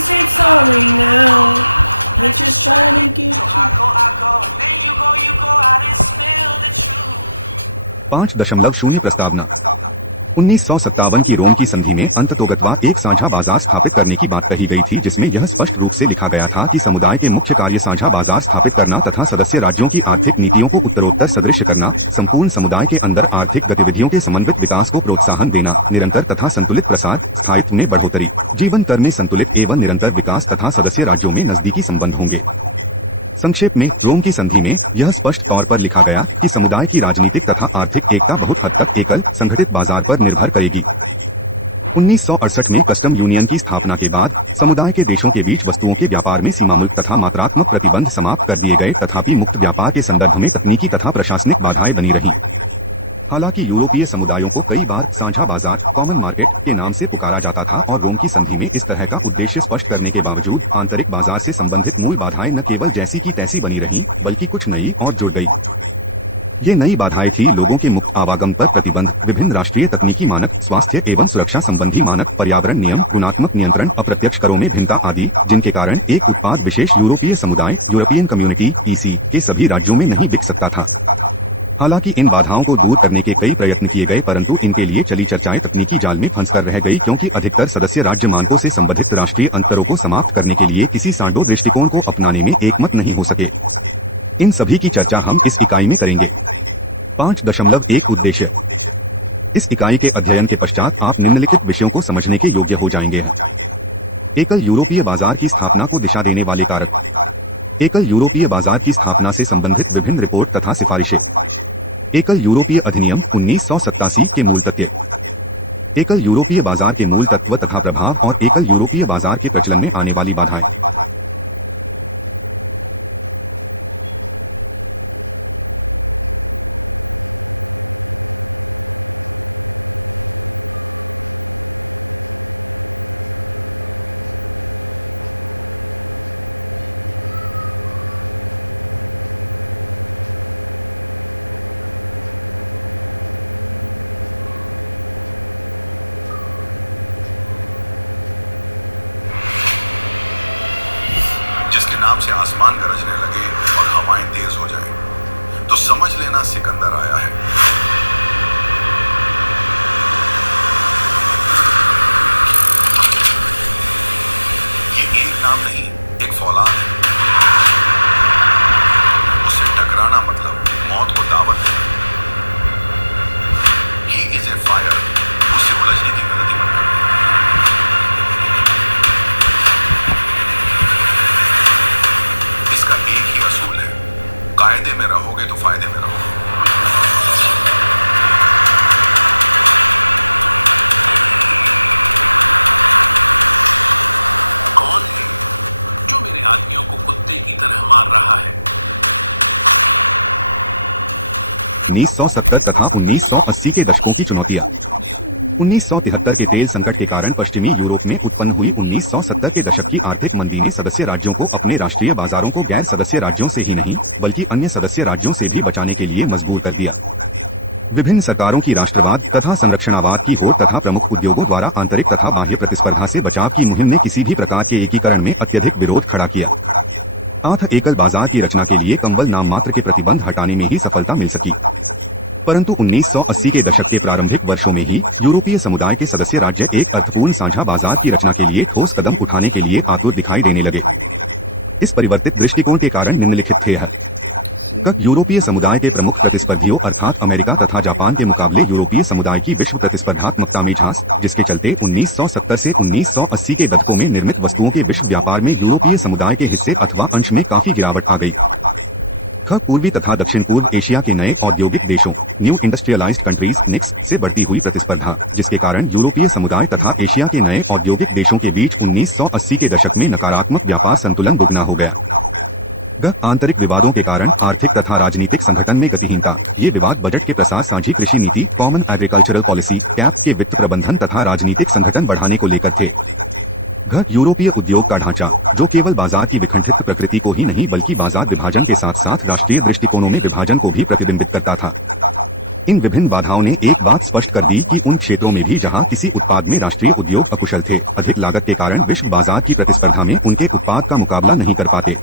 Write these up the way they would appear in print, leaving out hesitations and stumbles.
to say sorry now. I'm just trying to get you. I go, then you go out and spill the truth. 5.0 प्रस्तावना 1957 की रोम की संधि में अंततोगत्वा एक साझा बाजार स्थापित करने की बात कही गई थी, जिसमें यह स्पष्ट रूप से लिखा गया था कि समुदाय के मुख्य कार्य साझा बाजार स्थापित करना तथा सदस्य राज्यों की आर्थिक नीतियों को उत्तरोत्तर सदृश करना, संपूर्ण समुदाय के अंदर आर्थिक गतिविधियों के समन्वित विकास को प्रोत्साहन देना, निरंतर तथा संतुलित प्रसार, साहित्य में बढ़ोतरी, जीवन स्तर में संतुलित एवं निरंतर विकास तथा सदस्य राज्यों में नजदीकी संबंध होंगे। संक्षेप में रोम की संधि में यह स्पष्ट तौर पर लिखा गया कि समुदाय की राजनीतिक तथा आर्थिक एकता बहुत हद तक एकल संगठित बाजार पर निर्भर करेगी। 1968 में कस्टम यूनियन की स्थापना के बाद समुदाय के देशों के बीच वस्तुओं के व्यापार में सीमांत तथा मात्रात्मक प्रतिबंध समाप्त कर दिए गए, तथापि मुक्त व्यापार के संदर्भ में तकनीकी तथा प्रशासनिक बाधाएं बनी रही। हालांकि यूरोपीय समुदायों को कई बार साझा बाजार कॉमन मार्केट के नाम से पुकारा जाता था और रोम की संधि में इस तरह का उद्देश्य स्पष्ट करने के बावजूद आंतरिक बाजार से संबंधित मूल बाधाएं न केवल जैसी की तैसी बनी रही, बल्कि कुछ नई और जुड़ गई। ये नई बाधाएं थी लोगों के मुक्त आवागम पर प्रतिबंध, विभिन्न राष्ट्रीय तकनीकी मानक, स्वास्थ्य एवं सुरक्षा संबंधी मानक, पर्यावरण नियम, ऋणात्मक नियंत्रण, अप्रत्यक्ष करों में भिन्नता आदि, जिनके कारण एक उत्पाद विशेष यूरोपीय समुदाय यूरोपियन कम्युनिटी (ईसी) के सभी राज्यों में नहीं बिक सकता था। हालांकि इन बाधाओं को दूर करने के कई प्रयत्न किए गए, परंतु इनके लिए चली चर्चाएं तकनीकी जाल में फंस कर रह गई, क्योंकि अधिकतर सदस्य राज्य मानकों से संबंधित राष्ट्रीय अंतरों को समाप्त करने के लिए किसी सांडो दृष्टिकोण को अपनाने में एकमत नहीं हो सके। इन सभी की चर्चा हम इस इकाई में करेंगे। 5.1 उद्देश्य। इस इकाई के अध्ययन के पश्चात आप निम्नलिखित विषयों को समझने के योग्य हो जाएंगे। एकल यूरोपीय बाजार की स्थापना को दिशा देने वाले कारक, एकल यूरोपीय बाजार की स्थापना से संबंधित विभिन्न रिपोर्ट तथा सिफारिशें, एकल यूरोपीय अधिनियम 1987 के मूल तथ्य, एकल यूरोपीय बाजार के मूल तत्व तथा प्रभाव और एकल यूरोपीय बाजार के प्रचलन में आने वाली बाधाएं। से आसमान गरजने लगे और हवाएं तेज हो जाएं, तो समझ लेना सिकंदर आया है। ये एक नाम नहीं, एक फौलाद है। उससे टकराना मतलब मौत को दावत देना। ही इज ए फायर, उससे उलझने की गलती मत करना। एक ही असूल है, कायदे में रहोगे तो फायदे में रहोगे। कौन है जो मेरे आदमियों को कुत्ते की तरह मार रहा है? 1970 तथा 1980 के दशकों की चुनौतियां। 1973 के तेल संकट के कारण पश्चिमी यूरोप में उत्पन्न हुई 1970 के दशक की आर्थिक मंदी ने सदस्य राज्यों को अपने राष्ट्रीय बाजारों को गैर सदस्य राज्यों से ही नहीं बल्कि अन्य सदस्य राज्यों से भी बचाने के लिए मजबूर कर दिया। विभिन्न सरकारों की राष्ट्रवाद तथा संरक्षणवाद की होड़ तथा प्रमुख उद्योगों द्वारा आंतरिक तथा बाह्य प्रतिस्पर्धा से बचाव की मुहिम ने किसी भी प्रकार के एकीकरण में अत्यधिक विरोध खड़ा किया। आठ एकल बाजार की रचना के लिए कंबल नाम मात्र के प्रतिबंध हटाने में ही सफलता मिल सकी, परंतु 1980 के दशक के प्रारंभिक वर्षों में ही यूरोपीय समुदाय के सदस्य राज्य एक अर्थपूर्ण साझा बाजार की रचना के लिए ठोस कदम उठाने के लिए आतुर दिखाई देने लगे। इस परिवर्तित दृष्टिकोण के कारण निम्नलिखित थे। यूरोपीय समुदाय के प्रमुख प्रतिस्पर्धियों अर्थात अमेरिका तथा जापान के मुकाबले यूरोपीय समुदाय की विश्व प्रतिस्पर्धात्मकता में झांस, जिसके चलते 1970 से 1980 के दशकों में निर्मित वस्तुओं के विश्व व्यापार में यूरोपीय समुदाय के हिस्से अथवा अंश में काफी गिरावट आ गई। पूर्वी तथा दक्षिण पूर्व एशिया के नए औद्योगिक देशों न्यू इंडस्ट्रियलाइज्ड कंट्रीज निक्स से बढ़ती हुई प्रतिस्पर्धा, जिसके कारण यूरोपीय समुदाय तथा एशिया के नए औद्योगिक देशों के बीच 1980 के दशक में नकारात्मक व्यापार संतुलन दुगना हो गया। आंतरिक विवादों के कारण आर्थिक तथा राजनीतिक संगठन में गतिहीनता, ये विवाद बजट के प्रसार, साझी कृषि नीति, कॉमन एग्रीकल्चरल पॉलिसी, टैक्स के वित्त प्रबंधन तथा राजनीतिक संगठन बढ़ाने को लेकर थे। यूरोपीय उद्योग का ढांचा, जो केवल बाजार की विकसित प्रकृति को ही नहीं बल्कि बाजार विभाजन के साथ साथ राष्ट्रीय दृष्टिकोणों में विभाजन को भी प्रतिबिंबित करता था। इन विभिन्न बाधाओं ने एक बात स्पष्ट कर दी कि उन क्षेत्रों में भी जहां किसी उत्पाद में राष्ट्रीय उद्योग अकुशल थे, अधिक लागत के कारण विश्व बाजार की प्रतिस्पर्धा में उनके उत्पाद का मुकाबला नहीं कर पाते।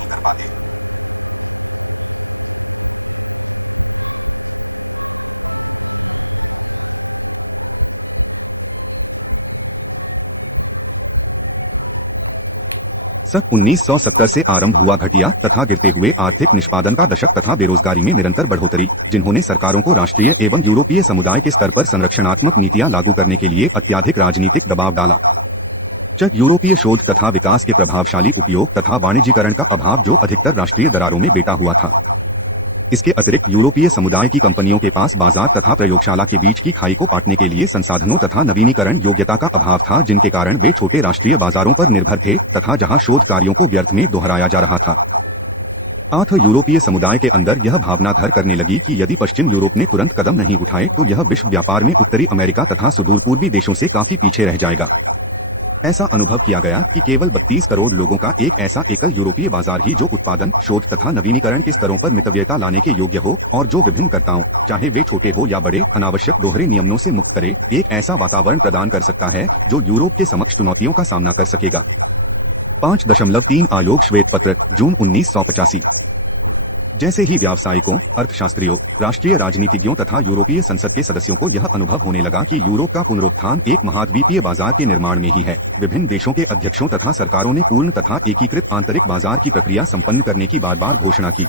सन 1970 से आरंभ हुआ घटिया तथा गिरते हुए आर्थिक निष्पादन का दशक तथा बेरोजगारी में निरंतर बढ़ोतरी, जिन्होंने सरकारों को राष्ट्रीय एवं यूरोपीय समुदाय के स्तर पर संरक्षणात्मक नीतियां लागू करने के लिए अत्यधिक राजनीतिक दबाव डाला। जब यूरोपीय शोध तथा विकास के प्रभावशाली उपयोग तथा वाणिज्यीकरण का अभाव जो अधिकतर राष्ट्रीय दरारों में बेटा हुआ था। इसके अतिरिक्त यूरोपीय समुदाय की कंपनियों के पास बाजार तथा प्रयोगशाला के बीच की खाई को पाटने के लिए संसाधनों तथा नवीनीकरण योग्यता का अभाव था, जिनके कारण वे छोटे राष्ट्रीय बाजारों पर निर्भर थे तथा जहां शोध कार्यों को व्यर्थ में दोहराया जा रहा था। यूरोपीय समुदाय के अंदर यह भावना घर करने लगी कि यदि पश्चिम यूरोप ने तुरंत कदम नहीं उठाए तो यह विश्व व्यापार में उत्तरी अमेरिका तथा सुदूर पूर्वी देशों से काफी पीछे रह जाएगा। ऐसा अनुभव किया गया कि केवल 32 करोड़ लोगों का एक ऐसा एकल यूरोपीय बाजार ही जो उत्पादन, शोध तथा नवीनीकरण के स्तरों पर मितव्ययता लाने के योग्य हो और जो उद्योगकर्ताओं, चाहे वे छोटे हो या बड़े, अनावश्यक दोहरे नियमों से मुक्त करे, एक ऐसा वातावरण प्रदान कर सकता है जो यूरोप के समक्ष चुनौतियों का सामना कर सकेगा। 5.3 आयोग श्वेत पत्र, जून 1985। जैसे ही व्यावसायिकों, अर्थशास्त्रियों, राष्ट्रीय राजनीतिज्ञों तथा यूरोपीय संसद के सदस्यों को यह अनुभव होने लगा कि यूरोप का पुनरुत्थान एक महाद्वीपीय बाजार के निर्माण में ही है, विभिन्न देशों के अध्यक्षों तथा सरकारों ने पूर्ण तथा एकीकृत आंतरिक बाजार की प्रक्रिया संपन्न करने की बार-बार घोषणा की।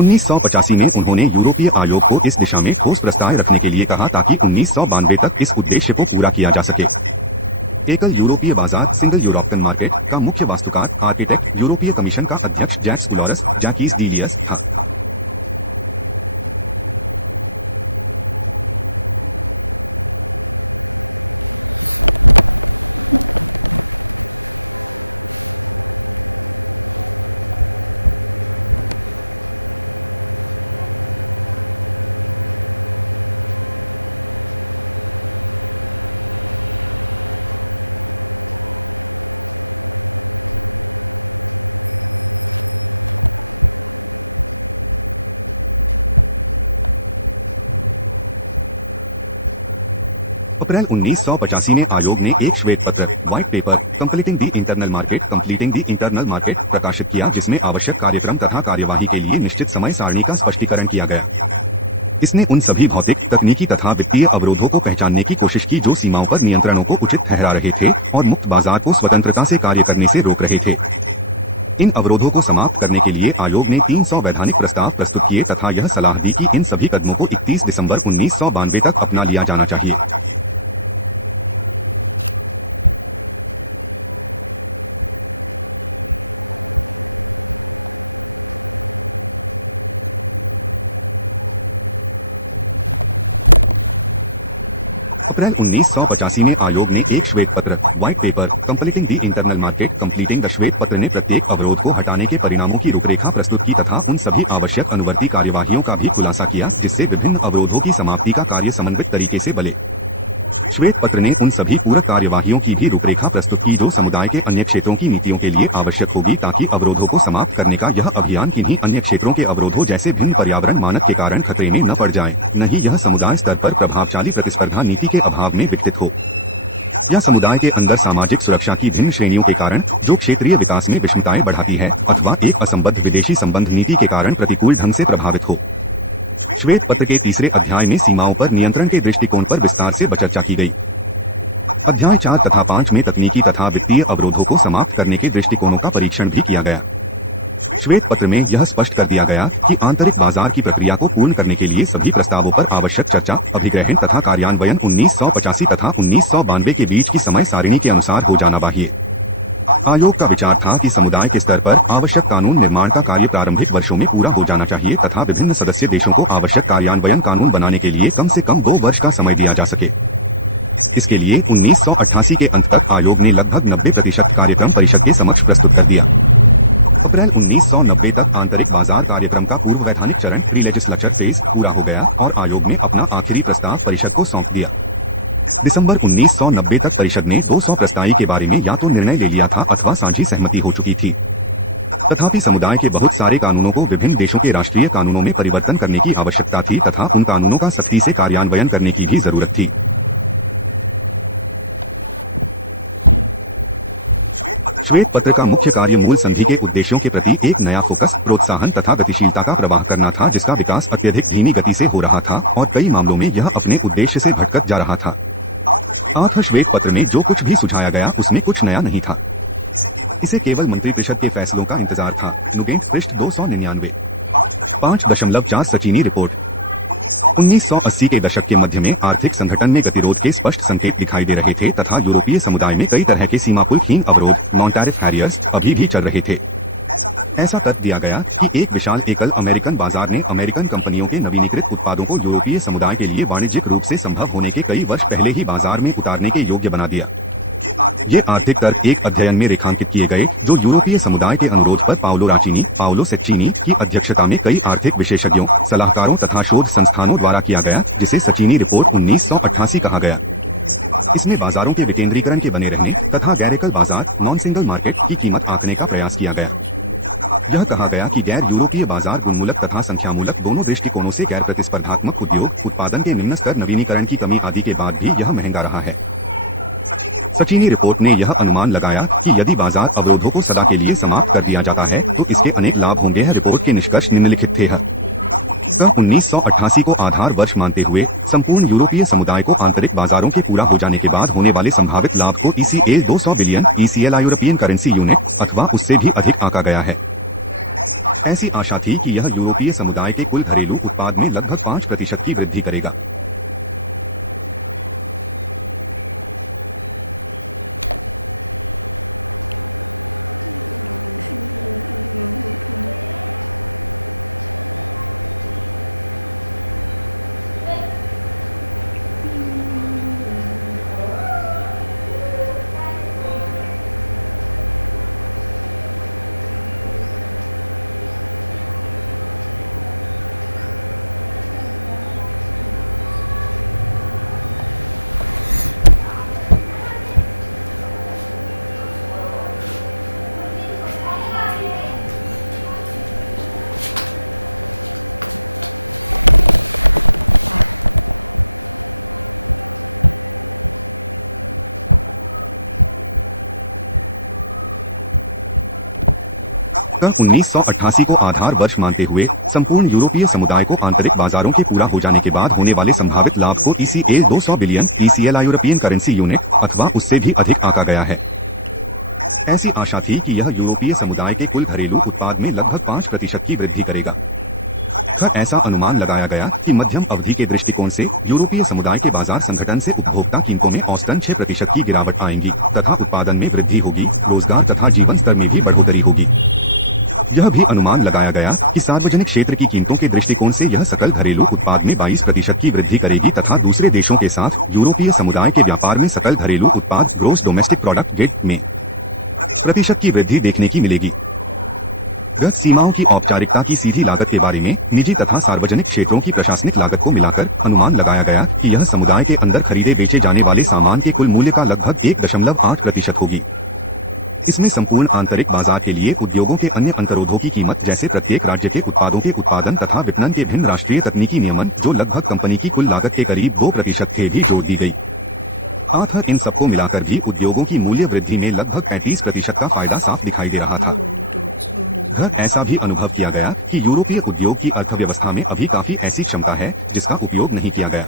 1985 में उन्होंने यूरोपीय आयोग को इस दिशा में ठोस प्रस्ताव रखने के लिए कहा ताकि 1992 तक इस उद्देश्य को पूरा किया जा सके। एकल यूरोपीय बाजार, सिंगल यूरोपियन मार्केट का मुख्य वास्तुकार, आर्किटेक्ट, यूरोपीय कमीशन का अध्यक्ष जैक्स डिवॉरस, जैकीस डीलियस था। अप्रैल 1985 में आयोग ने एक श्वेत पत्र, white paper, completing the internal market प्रकाशित किया, जिसमें आवश्यक कार्यक्रम तथा कार्यवाही के लिए निश्चित समय सारणी का स्पष्टीकरण किया गया। इसने उन सभी भौतिक, तकनीकी तथा वित्तीय अवरोधों को पहचानने की कोशिश की जो सीमाओं पर नियंत्रणों को उचित ठहरा रहे थे और मुक्त बाजार को स्वतंत्रता से कार्य करने से रोक रहे थे। इन अवरोधों को समाप्त करने के लिए आयोग ने 300 वैधानिक प्रस्ताव प्रस्तुत किए तथा यह सलाह दी कि इन सभी कदमों को 31 दिसंबर 1992 तक अपना लिया जाना चाहिए। अप्रैल 1985 में आयोग ने एक श्वेत पत्र, white paper, completing the internal market श्वेत पत्र ने प्रत्येक अवरोध को हटाने के परिणामों की रूपरेखा प्रस्तुत की तथा उन सभी आवश्यक अनुवर्ती कार्यवाहियों का भी खुलासा किया जिससे विभिन्न अवरोधों की समाप्ति का कार्य समन्वित तरीके से बने। श्वेत पत्र ने उन सभी पूरक कार्यवाहियों की भी रूपरेखा प्रस्तुत की जो समुदाय के अन्य क्षेत्रों की नीतियों के लिए आवश्यक होगी ताकि अवरोधों को समाप्त करने का यह अभियान किन्हीं अन्य क्षेत्रों के अवरोधों जैसे भिन्न पर्यावरण मानक के कारण खतरे में न पड़ जाए, नहीं यह समुदाय स्तर पर प्रभावशाली प्रतिस्पर्धा नीति के अभाव में विकसित हो। यह समुदाय के अंदर सामाजिक सुरक्षा की भिन्न श्रेणियों के कारण जो क्षेत्रीय विकास में विषमताएं बढ़ाती है अथवा एक असंबद्ध विदेशी संबंध नीति के कारण प्रतिकूल ढंग से प्रभावित हो। श्वेत पत्र के तीसरे अध्याय में सीमाओं पर नियंत्रण के दृष्टिकोण पर विस्तार से चर्चा की गई। अध्याय 4 तथा 5 में तकनीकी तथा वित्तीय अवरोधों को समाप्त करने के दृष्टिकोणों का परीक्षण भी किया गया। श्वेत पत्र में यह स्पष्ट कर दिया गया कि आंतरिक बाजार की प्रक्रिया को पूर्ण करने के लिए सभी प्रस्तावों पर आवश्यक चर्चा, अधिग्रहण तथा कार्यान्वयन 1985 तथा 1992 के बीच की समय सारिणी के अनुसार हो जाना चाहिए। आयोग का विचार था कि समुदाय के स्तर पर आवश्यक कानून निर्माण का कार्य प्रारंभिक वर्षों में पूरा हो जाना चाहिए तथा विभिन्न सदस्य देशों को आवश्यक कार्यान्वयन कानून बनाने के लिए कम से कम 2 वर्ष का समय दिया जा सके। इसके लिए 1988 के अंत तक आयोग ने लगभग 90% कार्यक्रम परिषद के समक्ष प्रस्तुत कर दिया। अप्रैल 1990 तक आंतरिक बाजार कार्यक्रम का पूर्व वैधानिक चरण प्री-लेजिस्लेचर फेज पूरा हो गया और आयोग ने अपना आखिरी प्रस्ताव परिषद को सौंप दिया। दिसंबर 1990 तक परिषद ने 200 प्रस्ताव के बारे में या तो निर्णय ले लिया था अथवा साझी सहमति हो चुकी थी। तथापि समुदाय के बहुत सारे कानूनों को विभिन्न देशों के राष्ट्रीय कानूनों में परिवर्तन करने की आवश्यकता थी तथा उन कानूनों का सख्ती से कार्यान्वयन करने की भी जरूरत थी। श्वेत पत्र का मुख्य कार्य मूल संधि के उद्देश्यों के प्रति एक नया फोकस, प्रोत्साहन तथा गतिशीलता का प्रवाह करना था जिसका विकास अत्यधिक धीमी गति से हो रहा था और कई मामलों में यह अपने उद्देश्य से भटकता जा रहा था। आठ श्वेत पत्र में जो कुछ भी सुझाया गया उसमें कुछ नया नहीं था। इसे केवल मंत्रिपरिषद के फैसलों का इंतजार था। नुकेन्स पृष्ठ 299। 5.4 सचीनी रिपोर्ट। 1980 के दशक के मध्य में आर्थिक संगठन में गतिरोध के स्पष्ट संकेत दिखाई दे रहे थे तथा यूरोपीय समुदाय में कई तरह के सीमापुरहीन अवरोध, नॉन टैरिफ बैरियर्स अभी भी चल रहे थे। ऐसा तर्क दिया गया कि एक विशाल एकल अमेरिकन बाजार ने अमेरिकन कंपनियों के नवीनीकृत उत्पादों को यूरोपीय समुदाय के लिए वाणिज्यिक रूप से संभव होने के कई वर्ष पहले ही बाजार में उतारने के योग्य बना दिया। ये आर्थिक तर्क एक अध्ययन में रेखांकित किए गए जो यूरोपीय समुदाय के अनुरोध पर पाओलो सेच्चीनी की अध्यक्षता में कई आर्थिक विशेषज्ञों, सलाहकारों तथा शोध संस्थानों द्वारा किया गया, जिसे सेच्चीनी रिपोर्ट 1988 कहा गया। इसमें बाजारों के विकेंद्रीकरण के बने रहने तथा गैर-एकल बाजार, नॉन सिंगल मार्केट की कीमत आंकने का प्रयास किया गया। यह कहा गया कि गैर यूरोपीय बाजार उन्मूलक तथा संख्यामूलक दोनों दृष्टिकोणों से गैर प्रतिस्पर्धात्मक उद्योग, उत्पादन के निम्न स्तर, नवीनीकरण की कमी आदि के बाद भी यह महंगा रहा है। सचीनी रिपोर्ट ने यह अनुमान लगाया कि यदि बाजार अवरोधों को सदा के लिए समाप्त कर दिया जाता है तो इसके अनेक लाभ होंगे। रिपोर्ट के निष्कर्ष निम्नलिखित थे। 1988 को आधार वर्ष मानते हुए संपूर्ण यूरोपीय समुदाय को आंतरिक बाजारों के पूरा हो जाने के बाद होने वाले संभावित लाभ को ECL 200 billion ECLI European currency unit अथवा उससे भी अधिक आंका गया है। ऐसी आशा थी कि यह यूरोपीय समुदाय के कुल घरेलू उत्पाद में लगभग 5% की वृद्धि करेगा। सन 1988 को आधार वर्ष मानते हुए संपूर्ण यूरोपीय समुदाय को आंतरिक बाजारों के पूरा हो जाने के बाद होने वाले संभावित लाभ को ECL 200 billion ECLI European currency unit अथवा उससे भी अधिक आंका गया है। ऐसी आशा थी कि यह यूरोपीय समुदाय के कुल घरेलू उत्पाद में लगभग 5% की वृद्धि करेगा। ऐसा अनुमान लगाया गया कि मध्यम अवधि के दृष्टिकोण से यूरोपीय समुदाय के बाजार संगठन से उपभोक्ता कीमतों में औसतन 6% की गिरावट आएंगी तथा उत्पादन में वृद्धि होगी, रोजगार तथा जीवन स्तर में भी बढ़ोतरी होगी। यह भी अनुमान लगाया गया कि सार्वजनिक क्षेत्र की कीमतों के दृष्टिकोण से यह सकल घरेलू उत्पाद में 22% की वृद्धि करेगी तथा दूसरे देशों के साथ यूरोपीय समुदाय के व्यापार में सकल घरेलू उत्पाद ग्रोस डोमेस्टिक प्रोडक्ट रेट में प्रतिशत की वृद्धि देखने की मिलेगी। यह सीमाओं की औपचारिकता की सीधी लागत के बारे में निजी तथा सार्वजनिक क्षेत्रों की प्रशासनिक लागत को मिलाकर अनुमान लगाया गया कि यह समुदाय के अंदर खरीदे बेचे जाने वाले सामान के कुल मूल्य का लगभग 1.8% होगी। इसमें संपूर्ण आंतरिक बाजार के लिए उद्योगों के अन्य अंतरोधों की कीमत जैसे प्रत्येक राज्य के उत्पादों के उत्पादन तथा विपणन के भिन्न राष्ट्रीय तकनीकी नियमन जो लगभग कंपनी की कुल लागत के करीब 2% थे भी जोड़ दी गई। आखिर इन सबको मिलाकर ही उद्योगों की मूल्य वृद्धि में लगभग 35% का फायदा साफ दिखाई दे रहा था। ऐसा भी अनुभव किया गया कि यूरोपीय उद्योग की अर्थव्यवस्था में अभी काफी ऐसी क्षमता है जिसका उपयोग नहीं किया गया।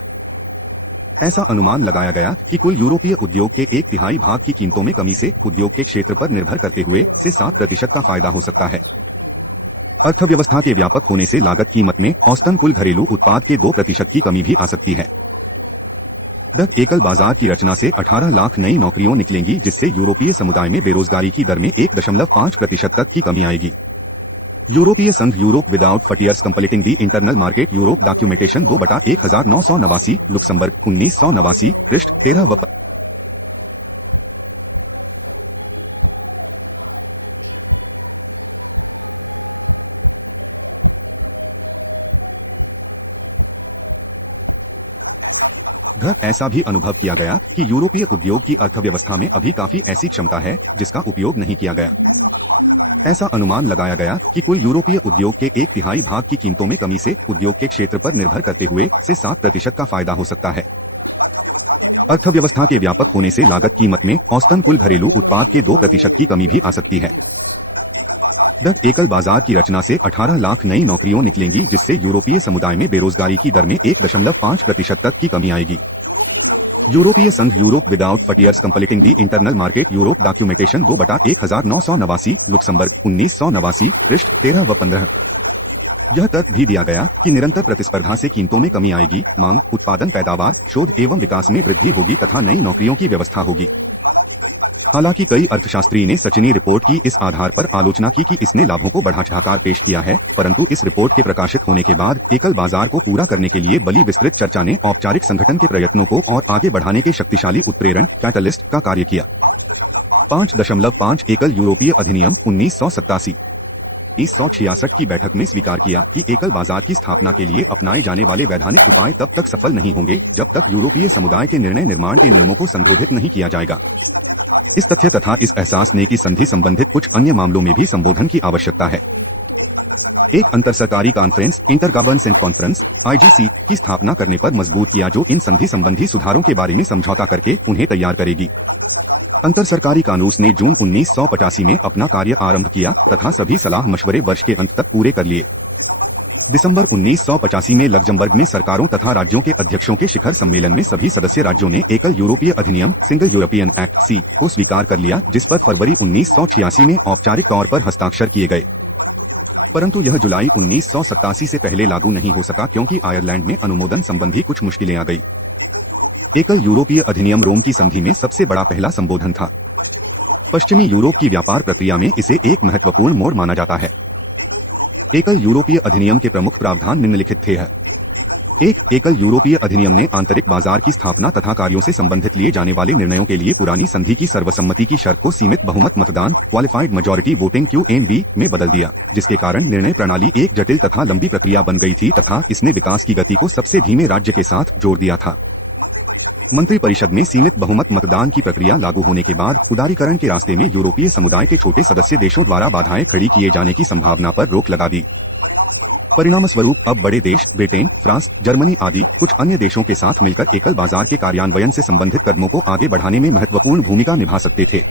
ऐसा अनुमान लगाया गया कि कुल यूरोपीय उद्योग के 1/3 भाग की कीमतों में कमी से उद्योग के क्षेत्र पर निर्भर करते हुए 7% का फायदा हो सकता है। अर्थव्यवस्था के व्यापक होने से लागत कीमत में औसतन कुल घरेलू उत्पाद के 2% की कमी भी आ सकती है। जब एकल बाजार की रचना से 18 लाख नई नौकरियां निकलेंगी जिससे यूरोपीय समुदाय में बेरोजगारी की दर में 1.5% तक की कमी आएगी। यूरोपीय संघ Europe without frontiers completing the internal market Europe documentation 1989 दिसंबर 1989 पृष्ठ 13। ऐसा भी अनुभव किया गया कि यूरोपीय उद्योग की अर्थव्यवस्था में अभी काफी ऐसी क्षमता है जिसका उपयोग नहीं किया गया। ऐसा अनुमान लगाया गया कि कुल यूरोपीय उद्योग के 1/3 भाग की कीमतों में कमी से उद्योग के क्षेत्र पर निर्भर करते हुए से 7% का फायदा हो सकता है। अर्थव्यवस्था के व्यापक होने से लागत कीमत में औसतन कुल घरेलू उत्पाद के 2% की कमी भी आ सकती है। एकल बाजार की रचना से 18 लाख नई नौकरियां निकलेंगी, जिससे यूरोपीय समुदाय में बेरोजगारी की दर में 1.5% तक की कमी आएगी। यूरोपीय संघ Europe without borders completing the internal market Europe documentation 2/1989 Luxembourg 1989 पृष्ठ 13 व 15। यह तथ्य भी दिया गया कि निरंतर प्रतिस्पर्धा से कीमतों में कमी आएगी, मांग, उत्पादन, पैदावार, शोध एवं विकास में वृद्धि होगी तथा नई नौकरियों की व्यवस्था होगी। हालांकि कई अर्थशास्त्री ने सचिनी रिपोर्ट की इस आधार पर आलोचना की कि इसने लाभों को बढ़ाकर पेश किया है, परंतु इस रिपोर्ट के प्रकाशित होने के बाद एकल बाजार को पूरा करने के लिए बड़ी विस्तृत चर्चा ने औपचारिक संगठन के प्रयत्नों को और आगे बढ़ाने के शक्तिशाली उत्प्रेरण कैटलिस्ट का कार्य किया। 5.5 एकल यूरोपीय अधिनियम 1987 1966 की बैठक में स्वीकार किया कि एकल बाजार की स्थापना के लिए अपनाए जाने वाले वैधानिक उपाय तब तक सफल नहीं होंगे जब तक यूरोपीय समुदाय के निर्णय निर्माण के नियमों को संशोधित नहीं किया जाएगा। इस तथ्य तथा इस एहसास ने कि संधि संबंधित कुछ अन्य मामलों में भी संबोधन की आवश्यकता है। एक अंतर सरकारी conference inter governance conference IGC की स्थापना करने पर मजबूर किया, जो इन संधि संबंधी सुधारों के बारे में समझौता करके उन्हें तैयार करेगी। अंतर सरकारी कानून ने जून 1985 में अपना कार्य आरंभ किया तथा सभी सलाह मशवरे वर्ष के अंत तक पूरे कर लिए। दिसंबर 1985 में लक्जमबर्ग में सरकारों तथा राज्यों के अध्यक्षों के शिखर सम्मेलन में सभी सदस्य राज्यों ने एकल यूरोपीय अधिनियम सिंगल यूरोपियन एक्ट सी को स्वीकार कर लिया, जिस पर फरवरी 1986 में औपचारिक तौर पर हस्ताक्षर किए गए। परंतु यह जुलाई 1987 से पहले लागू नहीं हो सका क्योंकि आयरलैंड में अनुमोदन संबंधी कुछ मुश्किलें आ गई। एकल यूरोपीय अधिनियम रोम की संधि में सबसे बड़ा पहला संबोधन था। पश्चिमी यूरोप की व्यापार प्रक्रिया में इसे एक महत्वपूर्ण मोड़ माना जाता है। एकल यूरोपीय अधिनियम के प्रमुख प्रावधान निम्नलिखित थे। एकल यूरोपीय अधिनियम में आंतरिक बाजार की स्थापना तथा कार्यों से संबंधित लिए जाने वाले निर्णयों के लिए पुरानी संधि की सर्वसम्मति की शर्त को सीमित बहुमत मतदान क्वालिफाइड मेजॉरिटी वोटिंग QMV में बदल दिया, जिसके कारण निर्णय प्रणाली एक जटिल तथा लंबी प्रक्रिया बन गई थी तथा इसने विकास की गति को सबसे धीमे राज्य के साथ जोड़ दिया था। मंत्रिपरिषद में सीमित बहुमत मतदान की प्रक्रिया लागू होने के बाद सुधारीकरण के रास्ते में यूरोपीय समुदाय के छोटे सदस्य देशों द्वारा बाधाएं खड़ी किए जाने की संभावना पर रोक लगा दी। परिणाम स्वरूप अब बड़े देश ब्रिटेन, फ्रांस, जर्मनी आदि कुछ अन्य देशों के साथ मिलकर एकल बाजार के कार्यान्वयन से संबंधित कदमों को आगे बढ़ाने में महत्वपूर्ण भूमिका निभा सकते थे।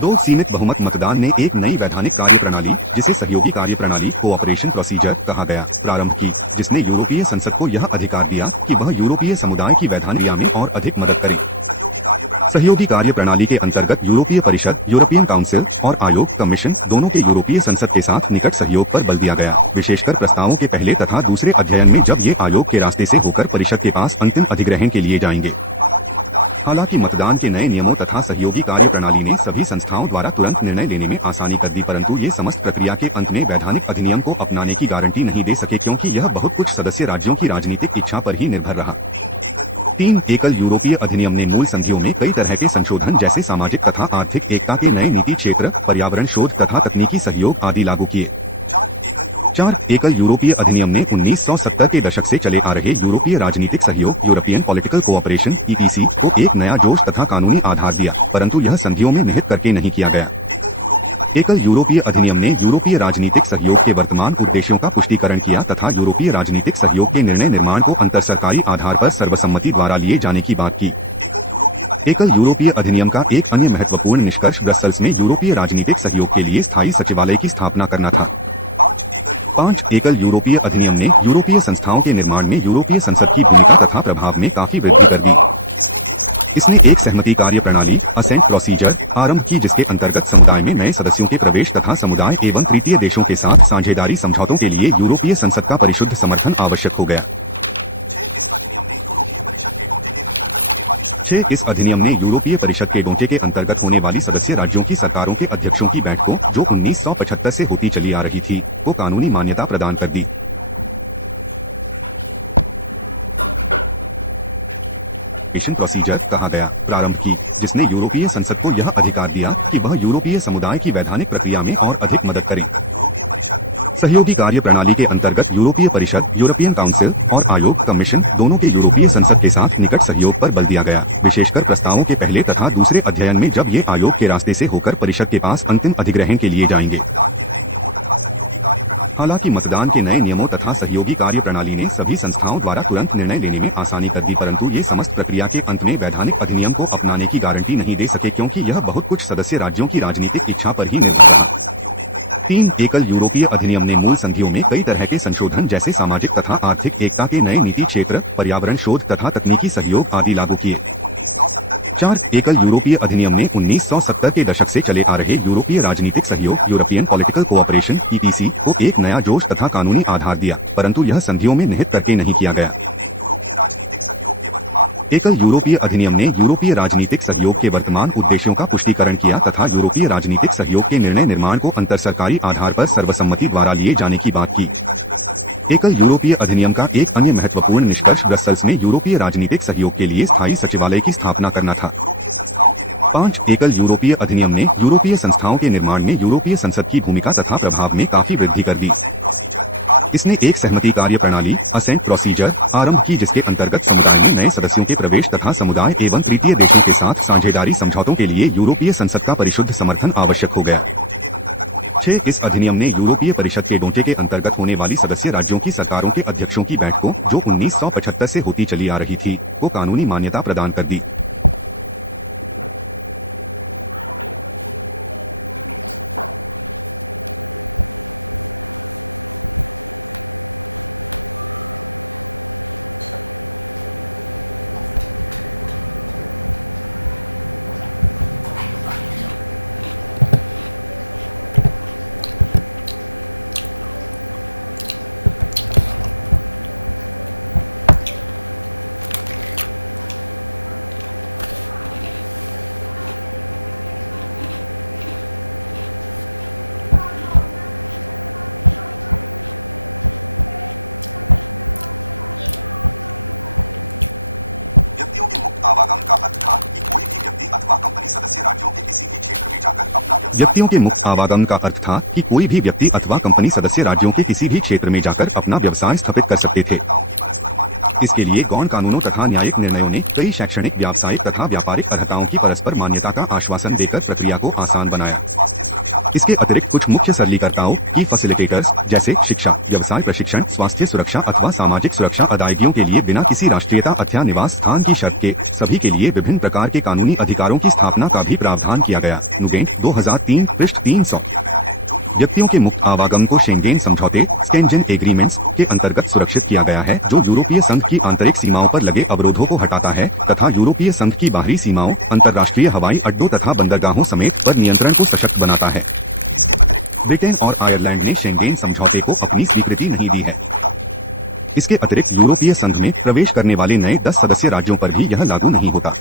दो सीमित बहुमत मतदान ने एक नई वैधानिक कार्य प्रणाली, जिसे सहयोगी कार्य प्रणाली कोऑपरेशन प्रोसीजर कहा गया, प्रारंभ की, जिसने यूरोपीय संसद को यह अधिकार दिया कि वह यूरोपीय समुदाय की वैधानिक में और अधिक मदद करे। सहयोगी कार्य प्रणाली के अंतर्गत यूरोपीय परिषद, यूरोपियन काउंसिल और आयोग कमीशन दोनों के यूरोपीय संसद के साथ निकट सहयोग पर बल दिया गया, विशेषकर प्रस्तावों के पहले तथा दूसरे अध्ययन में जब ये आयोग के रास्ते से होकर परिषद के पास अंतिम अधिग्रहण के लिए जाएंगे। हालांकि मतदान के नए नियमों तथा सहयोगी कार्य प्रणाली ने सभी संस्थाओं द्वारा तुरंत निर्णय लेने में आसानी कर दी, परंतु ये समस्त प्रक्रिया के अंत में वैधानिक अधिनियम को अपनाने की गारंटी नहीं दे सके क्योंकि यह बहुत कुछ सदस्य राज्यों की राजनीतिक इच्छा पर ही निर्भर रहा। 3 एकल यूरोपीय अधिनियम ने मूल संधियों में कई तरह के संशोधन जैसे सामाजिक तथा आर्थिक एकता के नए नीति क्षेत्र, पर्यावरण शोध तथा तकनीकी सहयोग आदि लागू किए। 4 एकल यूरोपीय अधिनियम ने 1970 के दशक से चले आ रहे यूरोपीय राजनीतिक सहयोग यूरोपियन पॉलिटिकल कोऑपरेशन EPC को एक नया जोश तथा कानूनी आधार दिया, परंतु यह संधियों में निहित करके नहीं किया गया। एकल यूरोपीय अधिनियम ने यूरोपीय राजनीतिक सहयोग के वर्तमान उद्देश्यों का पुष्टिकरण किया तथा यूरोपीय राजनीतिक सहयोग के निर्णय निर्माण को अंतर सरकारी आधार पर सर्वसम्मति द्वारा लिए जाने की बात की। एकल यूरोपीय अधिनियम का एक अन्य महत्वपूर्ण निष्कर्ष ब्रसेल्स में यूरोपीय राजनीतिक सहयोग के लिए स्थायी सचिवालय की स्थापना करना था। 5 एकल यूरोपीय अधिनियम ने यूरोपीय संस्थाओं के निर्माण में यूरोपीय संसद की भूमिका तथा प्रभाव में काफी वृद्धि कर दी। इसने एक सहमति कार्य प्रणाली असेंट प्रोसीजर आरंभ की, जिसके अंतर्गत समुदाय में नए सदस्यों के प्रवेश तथा समुदाय एवं तृतीय देशों के साथ साझेदारी समझौतों के लिए यूरोपीय संसद का परिशुद्ध समर्थन आवश्यक हो गया। इस अधिनियम ने यूरोपीय परिषद के ढांचे के अंतर्गत होने वाली सदस्य राज्यों की सरकारों के अध्यक्षों की बैठकों, जो 1975 से होती चली आ रही थी, को कानूनी मान्यता प्रदान कर दी। प्रोसीजर कहा गया प्रारंभ की, जिसने यूरोपीय संसद को यह अधिकार दिया कि वह यूरोपीय समुदाय की वैधानिक प्रक्रिया में और अधिक मदद करे। सहयोगी कार्य प्रणाली के अंतर्गत यूरोपीय परिषद, यूरोपियन काउंसिल और आयोग कमीशन दोनों के यूरोपीय संसद के साथ निकट सहयोग पर बल दिया गया, विशेषकर प्रस्तावों के पहले तथा दूसरे अध्ययन में, जब ये आयोग के रास्ते से होकर परिषद के पास अंतिम अधिग्रहण के लिए जाएंगे। हालांकि मतदान के नए नियमों तथा सहयोगी कार्य प्रणाली ने सभी संस्थाओं द्वारा तुरंत निर्णय लेने में आसानी कर दी, परंतु ये समस्त प्रक्रिया के अंत में वैधानिक अधिनियम को अपनाने की गारंटी नहीं दे सके, क्योंकि यह बहुत कुछ सदस्य राज्यों की राजनीतिक इच्छा पर ही निर्भर है। 3 एकल यूरोपीय अधिनियम ने मूल संधियों में कई तरह के संशोधन, जैसे सामाजिक तथा आर्थिक एकता के नए नीति क्षेत्र, पर्यावरण शोध तथा तकनीकी सहयोग आदि लागू किए। 4 एकल यूरोपीय अधिनियम ने 1970 के दशक से चले आ रहे यूरोपीय राजनीतिक सहयोग, यूरोपियन पॉलिटिकल कोऑपरेशन (ईपीसी) को एक नया जोश तथा कानूनी आधार दिया, परंतु यह संधियों में निहित करके नहीं किया गया। एकल यूरोपीय अधिनियम ने यूरोपीय राजनीतिक सहयोग के वर्तमान उद्देश्यों का पुष्टिकरण किया तथा यूरोपीय राजनीतिक सहयोग के निर्णय निर्माण को अंतर सरकारी आधार पर सर्वसम्मति द्वारा लिए जाने की बात की। एकल यूरोपीय अधिनियम का एक अन्य महत्वपूर्ण निष्कर्ष ब्रसेल्स में यूरोपीय राजनीतिक सहयोग के लिए स्थायी सचिवालय की स्थापना करना था। 5 एकल यूरोपीय अधिनियम ने यूरोपीय संस्थाओं के निर्माण में यूरोपीय संसद की भूमिका तथा प्रभाव में काफी वृद्धि कर दी। इसने एक सहमति कार्य प्रणाली असेंट प्रोसीजर आरंभ की, जिसके अंतर्गत समुदाय में नए सदस्यों के प्रवेश तथा समुदाय एवं तृतीय देशों के साथ साझेदारी समझौतों के लिए यूरोपीय संसद का परिशुद्ध समर्थन आवश्यक हो गया। 6 इस अधिनियम ने यूरोपीय परिषद के ढांचे के अंतर्गत होने वाली सदस्य राज्यों की सरकारों के अध्यक्षों की बैठकों, जो 1975 से होती चली आ रही थी, को कानूनी मान्यता प्रदान कर दी। आवागम का अर्थ था कि कोई भी व्यक्ति अथवा कंपनी सदस्य राज्यों के किसी भी क्षेत्र में जाकर अपना व्यक्तियों के मुक्त आवागम का अर्थ था कि कोई भी व्यक्ति अथवा कंपनी सदस्य राज्यों के किसी भी क्षेत्र में जाकर अपना व्यवसाय स्थापित कर सकते थे। इसके लिए गौण कानूनों तथा न्यायिक निर्णयों ने कई शैक्षणिक, व्यावसायिक तथा व्यापारिक अधिकारों की परस्पर मान्यता का आश्वासन देकर प्रक्रिया को आसान बनाया। इसके अतिरिक्त कुछ मुख्य सरलीकर्ताओं की फैसिलिटेटर्स, जैसे शिक्षा, व्यवसाय प्रशिक्षण, स्वास्थ्य सुरक्षा अथवा सामाजिक सुरक्षा अदायगियों के लिए बिना किसी राष्ट्रीयता अथवा निवास स्थान की शर्त के सभी के लिए विभिन्न प्रकार के कानूनी अधिकारों की स्थापना का भी प्रावधान किया गया। 2003 पृष्ठ 300। व्यक्तियों के मुक्त आवागम को शेंगेन समझौते स्केंजन एग्रीमेंट्स के अंतर्गत सुरक्षित किया गया है, जो यूरोपीय संघ की आंतरिक सीमाओं पर लगे अवरोधों को हटाता है तथा यूरोपीय संघ की बाहरी सीमाओं, अंतर्राष्ट्रीय हवाई अड्डों तथा बंदरगाहों समेत पर नियंत्रण को सशक्त बनाता है। ब्रिटेन और आयरलैंड ने शेंगेन समझौते को अपनी स्वीकृति नहीं दी है। इसके अतिरिक्त यूरोपीय संघ में प्रवेश करने वाले नए 10 सदस्य राज्यों पर भी यह लागू नहीं होता।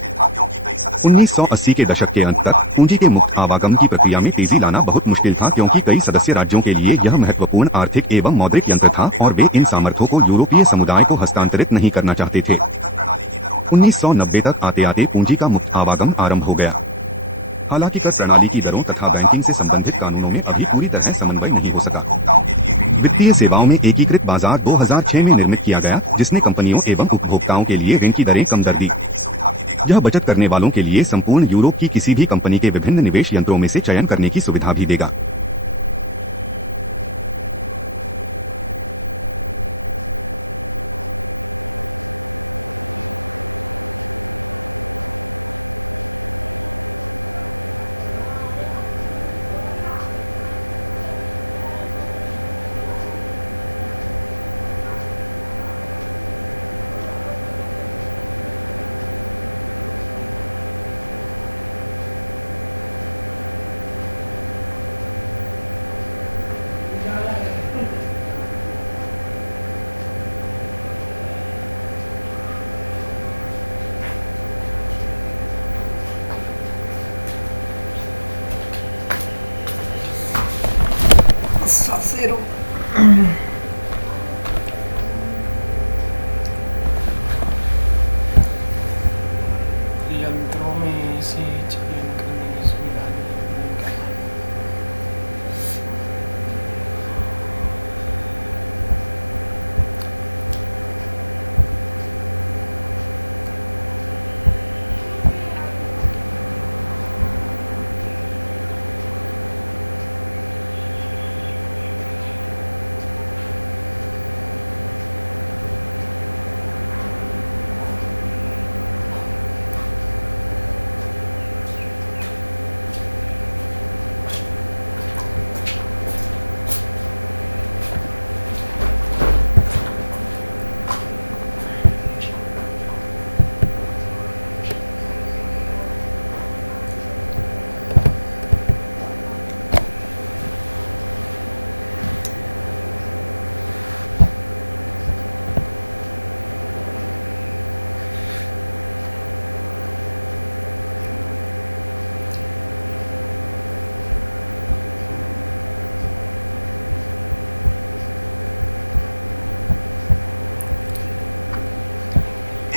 1980 के दशक के अंत तक पूंजी के मुक्त आवागम की प्रक्रिया में तेजी लाना बहुत मुश्किल था, क्योंकि कई सदस्य राज्यों के लिए यह महत्वपूर्ण आर्थिक एवं मौद्रिक यंत्र था और वे इन सामर्थ्यों को यूरोपीय समुदाय को हस्तांतरित नहीं करना चाहते थे। 1990 तक आते आते पूंजी का मुक्त आवागम आरंभ हो गया। हालांकि कर प्रणाली की दरों तथा बैंकिंग से संबंधित कानूनों में अभी पूरी तरह से समन्वय नहीं हो सका। वित्तीय सेवाओं में एकीकृत बाजार 2006 में निर्मित किया गया, जिसने कंपनियों एवं उपभोक्ताओं के लिए ऋण की दरें कम कर दी। यह बचत करने वालों के लिए संपूर्ण यूरोप की किसी भी कंपनी के विभिन्न निवेश यंत्रों में से चयन करने की सुविधा भी देगा। 0. यंत्रों में से चयन करने की सुविधा नहीं है।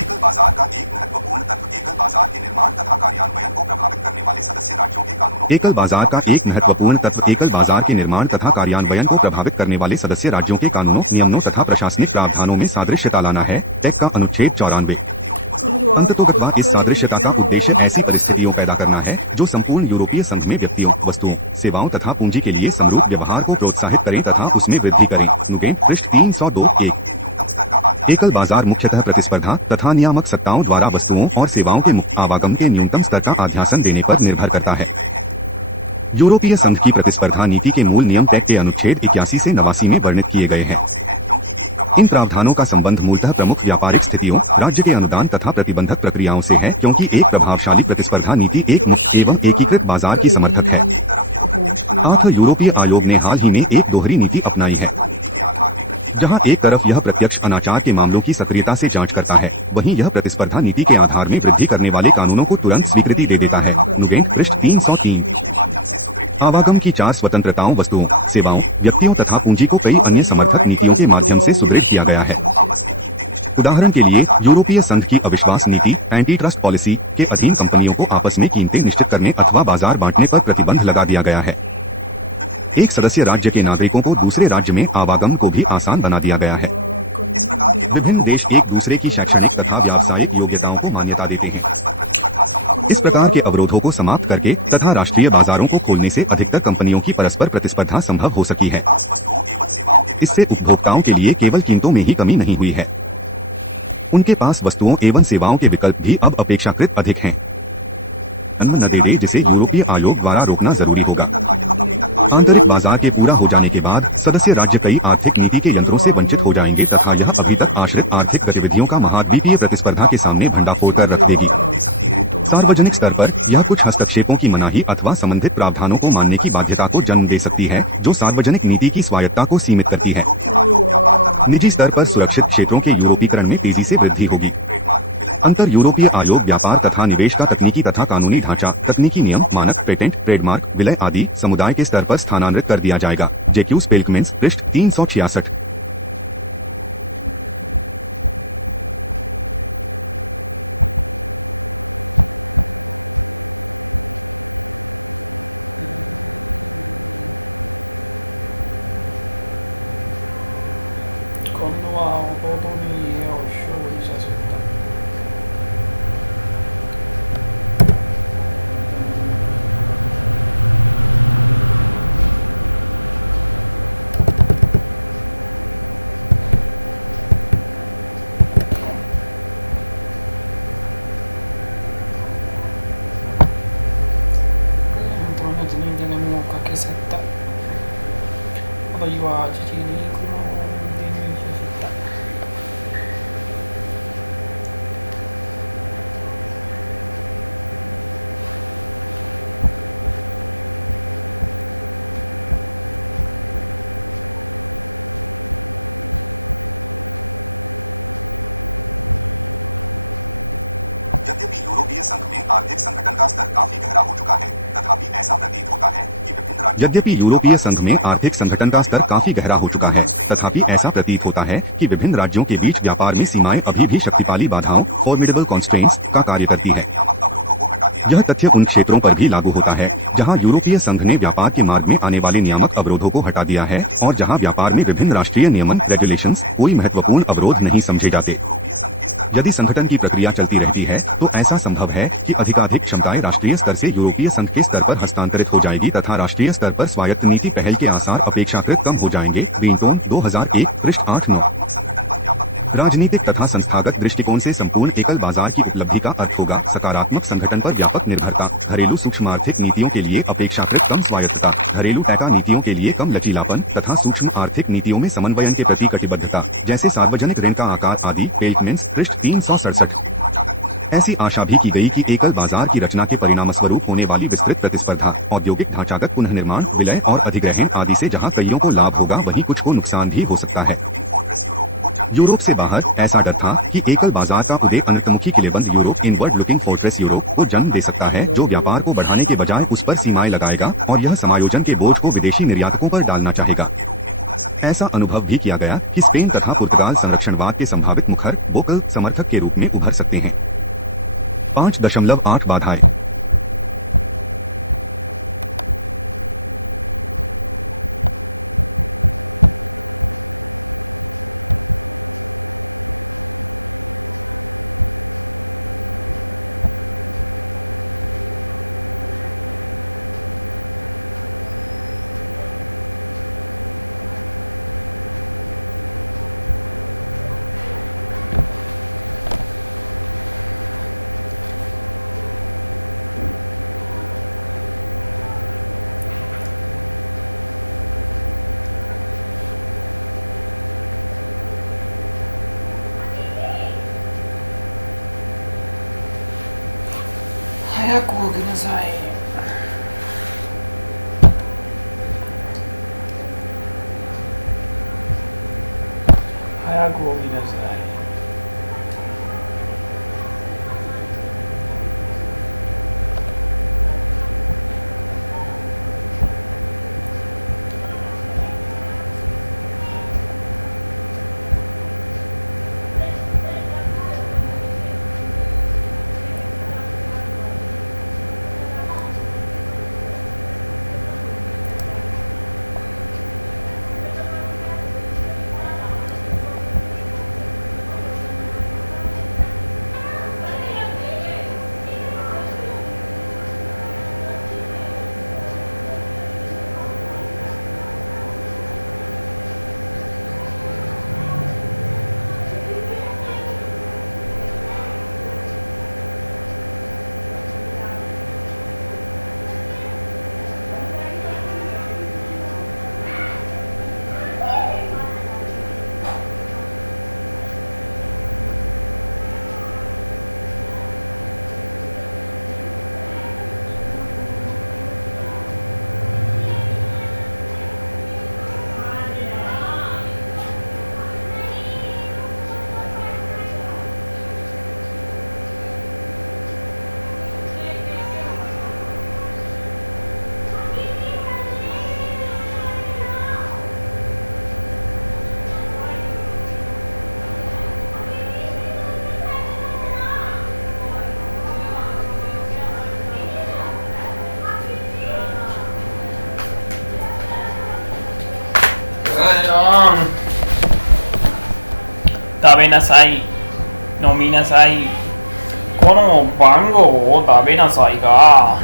एकल बाजार का एक महत्वपूर्ण तत्व एकल बाजार के निर्माण तथा कार्यान्वयन को प्रभावित करने वाले सदस्य राज्यों के कानूनों एकल बाजार का एक महत्वपूर्ण तत्व एकल बाजार के निर्माण तथा कार्यान्वयन को प्रभावित करने वाले सदस्य राज्यों के कानूनों नियमों तथा प्रशासनिक प्रावधानों में सादृश्यता लाना है। टैक्स का अनुच्छेद 94। अंततोगत्वा इस सादृश्यता का उद्देश्य ऐसी परिस्थितियों पैदा करना है जो संपूर्ण यूरोपीय संघ में व्यक्तियों, वस्तुओं, सेवाओं तथा पूंजी के लिए समरूप व्यवहार को प्रोत्साहित करे तथा उसमें वृद्धि करे। पृष्ठ 302 एकल बाजार मुख्यतः प्रतिस्पर्धा तथा नियामक सत्ताओं द्वारा वस्तुओं और सेवाओं के मुक्त आवागमन के न्यूनतम स्तर का आध्यासन देने पर निर्भर करता है। यूरोपीय संघ की प्रतिस्पर्धा नीति के मूल नियम टैक्स के अनुच्छेद 81 से 89 में वर्णित किए गए हैं। इन प्रावधानों का संबंध मूलतः प्रमुख व्यापारिक स्थितियों, राज्य के अनुदान तथा प्रतिबंधक प्रक्रियाओं से है, क्योंकि एक प्रभावशाली प्रतिस्पर्धा नीति एक मुक्त एवं एकीकृत बाजार की समर्थक है। आर्थ यूरोपीय आयोग ने हाल ही में एक दोहरी नीति अपनाई है, जहां एक तरफ यह प्रत्यक्ष अनाचार के मामलों की सक्रियता से जांच करता है, वहीं यह प्रतिस्पर्धा नीति के आधार में वृद्धि करने वाले कानूनों को तुरंत स्वीकृति दे देता है। पृष्ठ 303 आवागम की 4 स्वतंत्रताओं, वस्तुओं, सेवाओं, व्यक्तियों तथा पूंजी को कई अन्य समर्थक नीतियों के माध्यम से सुदृढ़ किया गया है। उदाहरण के लिए यूरोपीय संघ की अविश्वास नीति, एंटी ट्रस्ट पॉलिसी के अधीन कंपनियों को आपस में कीमतें निश्चित करने अथवा बाजार बांटने पर प्रतिबंध लगा दिया गया है। एक सदस्य राज्य के नागरिकों को दूसरे राज्य में आवागम को भी आसान बना दिया गया है। इस प्रकार के विभिन्न देश एक दूसरे की शैक्षणिक तथा व्यावसायिक योग्यताओं को मान्यता देते हैं। इस प्रकार के अवरोधों को समाप्त करके तथा राष्ट्रीय बाजारों को खोलने से अधिकतर कंपनियों की परस्पर प्रतिस्पर्धा संभव हो सकी है। इससे उपभोक्ताओं के लिए केवल कीमतों में ही कमी नहीं हुई है, उनके पास वस्तुओं एवं सेवाओं के विकल्प भी अब अपेक्षाकृत अधिक हैं। नतीजे जिसे यूरोपीय आयोग द्वारा रोकना जरूरी होगा। आंतरिक बाजार के पूरा हो जाने के बाद सदस्य राज्य कई आर्थिक नीति के यंत्रों से वंचित हो जाएंगे तथा यह अभी तक आश्रित आर्थिक गतिविधियों का महाद्वीपीय प्रतिस्पर्धा के सामने भंडाफोड़ कर रख देगी। सार्वजनिक स्तर पर यह कुछ हस्तक्षेपों की मनाही अथवा संबंधित प्रावधानों को मानने की बाध्यता को जन्म दे सकती है, जो सार्वजनिक नीति की स्वायत्ता को सीमित करती है। निजी स्तर पर सुरक्षित क्षेत्रों के यूरोपीकरण में तेजी से वृद्धि होगी। अंतर यूरोपीय आयोग व्यापार तथा निवेश का तकनीकी तथा कानूनी ढांचा, तकनीकी नियम, मानक, पेटेंट, ट्रेडमार्क, विलय आदि समुदाय के स्तर पर स्थानांतरित कर दिया जाएगा। जेक्यू स्पेल्कमेंस, पृष्ठ 366। यद्यपि यूरोपीय संघ में आर्थिक संगठन का स्तर काफी गहरा हो चुका है, तथापि ऐसा प्रतीत होता है कि विभिन्न राज्यों यद्यपि यूरोपीय संघ में आर्थिक संगठन का स्तर काफी गहरा हो चुका है, तथापि ऐसा प्रतीत होता है कि विभिन्न राज्यों के बीच व्यापार में सीमाएं अभी भी शक्तिशाली बाधाओं फॉर्मिडेबल कॉन्स्ट्रेंट्स का कार्य करती है। यह तथ्य उन क्षेत्रों पर भी लागू होता है जहां यूरोपीय संघ ने व्यापार के मार्ग में आने वाले नियामक अवरोधों को हटा दिया है और जहां व्यापार में विभिन्न राष्ट्रीय नियमन रेगुलेशंस कोई महत्वपूर्ण अवरोध नहीं समझे जाते। यदि संगठन की प्रक्रिया चलती रहती है तो ऐसा संभव है कि अधिकाधिक क्षमताएं राष्ट्रीय स्तर से यूरोपीय संघ के स्तर पर हस्तांतरित हो जाएगी तथा राष्ट्रीय स्तर पर स्वायत्त नीति पहल के आसार अपेक्षाकृत कम हो जाएंगे। ग्रीन जोन 2001 पृष्ठ 8। राजनीतिक तथा संस्थागत दृष्टिकोण से संपूर्ण एकल बाजार की उपलब्धि का अर्थ होगा सकारात्मक संगठन पर व्यापक निर्भरता, घरेलू सूक्ष्म आर्थिक नीतियों के लिए अपेक्षाकृत कम स्वायत्तता, घरेलू पैका नीतियों के लिए कम लचीलापन तथा सूक्ष्म आर्थिक नीतियों में समन्वयन के प्रति कटिबद्धता, जैसे सार्वजनिक ऋण का आकार आदि। पेल्टमेंट पृष्ठ 367। ऐसी आशा भी की गई कि एकल बाजार की रचना के परिणामस्वरूप होने वाली विस्तृत प्रतिस्पर्धा, औद्योगिक ढांचागत पुनर्निर्माण, विलय और अधिग्रहण आदि से जहां कईयों को लाभ होगा वहीं कुछ को नुकसान भी हो सकता है। यूरोप से बाहर ऐसा डर था कि एकल बाजार का उदय अंतर्मुखी किलेबंद यूरोप इनवर्ड लुकिंग फोर्ट्रेस यूरोप को जन्म दे सकता है, जो व्यापार को बढ़ाने के बजाय उस पर सीमाएं लगाएगा और यह समायोजन के बोझ को विदेशी निर्यातकों पर डालना चाहेगा। ऐसा अनुभव भी किया गया कि स्पेन तथा पुर्तगाल संरक्षणवाद के संभावित मुखर वोकल समर्थक के रूप में उभर सकते हैं। 5.8 बाधाएं।早く起きなさい。早く起きなさい。食べなさい。飲みなさい。この番号を食べなさいが。